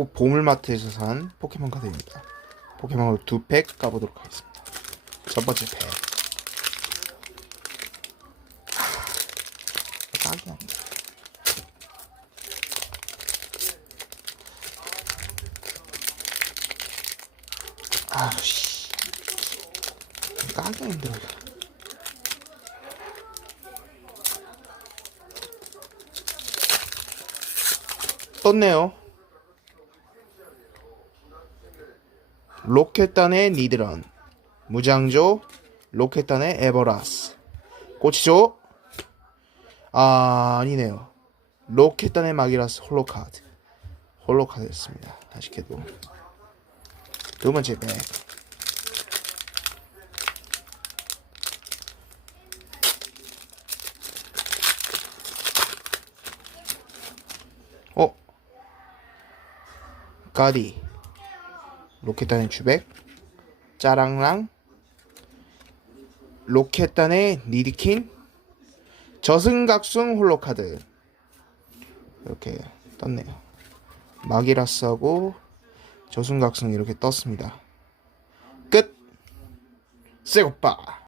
꼭 보물마트에서 산 포켓몬 카드입니다. 포켓몬을 두팩 까보도록 하겠습니다. 첫 번째 팩. 하, 딱이 아니다. 아씨. 까기 힘들어. 떴네요. 로켓단의 니드런, 무장조, 로켓단의 에버라스, 꼬치조, 아 아니네요. 로켓단의 마기라스 홀로카드, 홀로카드였습니다. 아쉽게도 두 번째 백. 어? 가디 로켓단의 주백 짜랑랑 로켓단의 니디킨 저승각숭 홀로카드. 이렇게 떴네요. 마기라스하고 저승각숭 이렇게 떴습니다. 끝! 새고빠